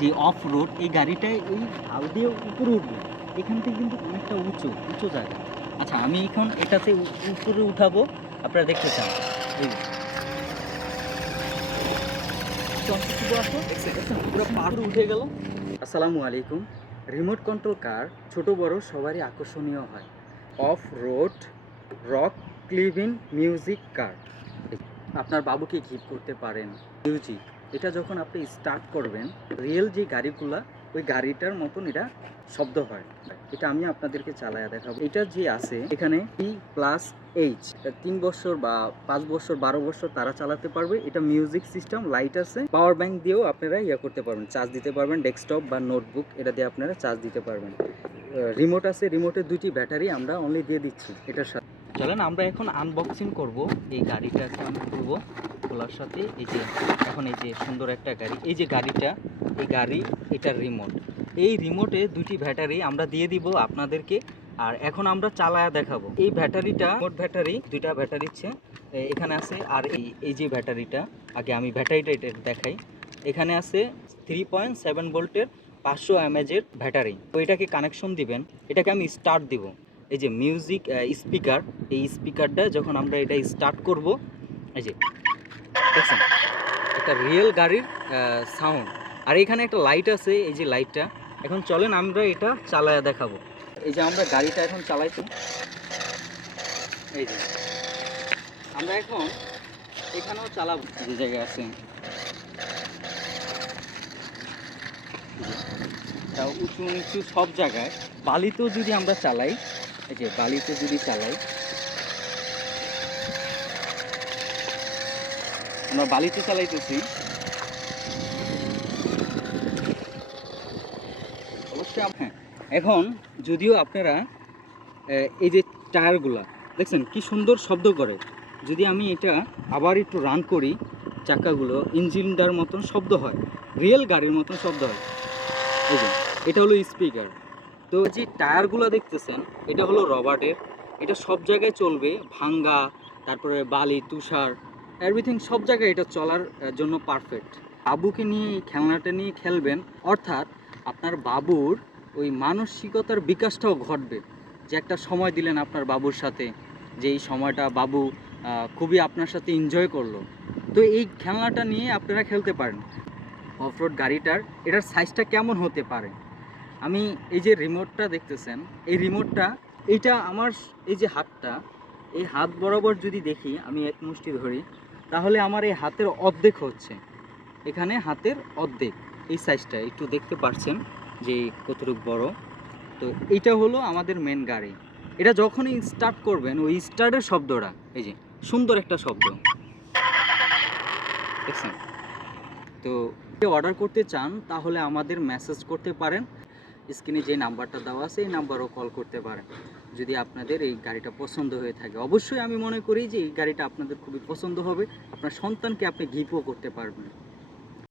যে of road এই গাড়িটায় এই ঢাল দিয়ে উপরে উঠবে। এখান থেকে কিন্তু অনেকটা উঁচু উঁচু জায়গা। আচ্ছা আমি এখন এটাতে উপরে উঠাবো। আপনারা দেখতে চান। এই উঠে গেল। আসসালামু আলাইকুম। রিমোট কন্ট্রোল কার ছোট বড় সবারই আকর্ষণীয় হয়। অফ রোড রক ক্লিভিং মিউজিক কার আপনার বাবুকে গিফট করতে পারেন। মিউজিক এটা যখন আপনি স্টার্ট করবেন রিয়েল যে গাড়িগুলা, ওই গাড়িটার মতন এটা শব্দ হয়। এটা আমি আপনাদেরকে চালায়া দেখাবো। এটা যে আছে, এখানে টি প্লাস এইচ তিন বছর বা পাঁচ বছর, বারো বছর তারা চালাতে পারবে। এটা মিউজিক সিস্টেম লাইট আছে। পাওয়ার ব্যাংক দিয়েও আপনারা ইয়া করতে পারবেন চার্জ দিতে পারবেন। ডেস্কটপ বা নোটবুক এটা দিয়ে আপনারা চার্জ দিতে পারবেন। রিমোট আছে রিমোটের দুইটি ব্যাটারি আমরা অনলি দিয়ে দিচ্ছি এটার সাথে। চলেন, আমরা এখন আনবক্সিং করব। এই গাড়িটাকে আমি খুলবো খোলার সাথে এই যে, এখন এই যে সুন্দর একটা গাড়ি, এই যে গাড়িটা, এই গাড়ি এটার রিমোট এই রিমোটে দুটি ব্যাটারি আমরা দিয়ে দিব আপনাদেরকে, আর এখন আমরা চালায়া দেখাবো। এই ব্যাটারিটা মোট ব্যাটারি দুইটা ব্যাটারি হচ্ছে এখানে আছে, আর এই এই যে ব্যাটারিটা আগে আমি ব্যাটারিটা এটা দেখাই। এখানে আছে থ্রি পয়েন্ট সেভেন ভোল্টের পাঁচশো এমএজের ব্যাটারি তো এটাকে কানেকশন দিবেন, এটাকে আমি স্টার্ট দিব। এই যে মিউজিক স্পিকার এই স্পিকারটা যখন আমরা এটা স্টার্ট করব, এই যে দেখছেন? একটা রিয়েল গাড়ির সাউন্ড আর এখানে একটা লাইট আছে, এই যে লাইটটা এখন চলেন, আমরা এটা চালায়া দেখাবো। এই যে আমরা গাড়িটা এখন চালাইছি। এই যে। আমরা এখন এখানেও চালাবো। যে জায়গায় আছে তা উঁচু নিচু সব জায়গায়। বালিতেও যদি আমরা চালাই, এই যে বালিতে যদি চালাই আমরা বালিতে চালাইতেছি। অবশ্যই হ্যাঁ এখন যদিও আপনারা এই যে টায়ারগুলা, দেখছেন কি সুন্দর শব্দ করে। যদি আমি এটা আবার একটু রান করি, চাকাগুলো ইঞ্জিনটার মতন শব্দ হয় রিয়েল গাড়ির মতন শব্দ হয়। এই এটা হলো স্পিকার তো যে টায়ারগুলো দেখতেছেন, এটা হলো রবার্টের এটা সব জায়গায় চলবে, ভাঙ্গা, তারপরে বালি, তুষার এভরিথিং সব জায়গায় এটা চলার জন্য পারফেক্ট বাবুকে নিয়ে খেলনাটা নিয়ে খেলবেন, অর্থাৎ আপনার বাবুর ওই মানসিকতার বিকাশটাও ঘটবে। যে একটা সময় দিলেন আপনার বাবুর সাথে, যে এই সময়টা বাবু খুবই আপনার সাথে এনজয় করল। তো এই খেলনাটা নিয়ে আপনারা খেলতে পারেন। অফরোড গাড়িটার, এটার সাইজটা কেমন হতে পারে? আমি এই যে রিমোটটা দেখতেছেন, এই রিমোটটা এইটা আমার এই যে হাতটা, এই হাত বরাবর যদি দেখি, আমি এক মুষ্টি ধরি তাহলে আমার এই হাতের অর্ধেক হচ্ছে। এখানে হাতের অর্ধেক। এই সাইজটা একটু দেখতে পাচ্ছেন যে কতটুকু বড়। তো এইটা হলো আমাদের মেন গাড়ি। এটা যখনই স্টার্ট করবেন, ওই স্টার্টের শব্দটা, এই যে, সুন্দর একটা শব্দ। দেখছেন? তো অর্ডার করতে চান, তাহলে আমাদের মেসেজ করতে পারেন। স্ক্রিনে যে নাম্বারটা দেওয়া আছে, এই নাম্বারও কল করতে পারেন। যদি আপনাদের এই গাড়িটা পছন্দ হয়ে থাকে। অবশ্যই আমি মনে করি যে এই গাড়িটা আপনাদের খুবই পছন্দ হবে। আপনার সন্তানকে আপনি গিফটও করতে পারবেন।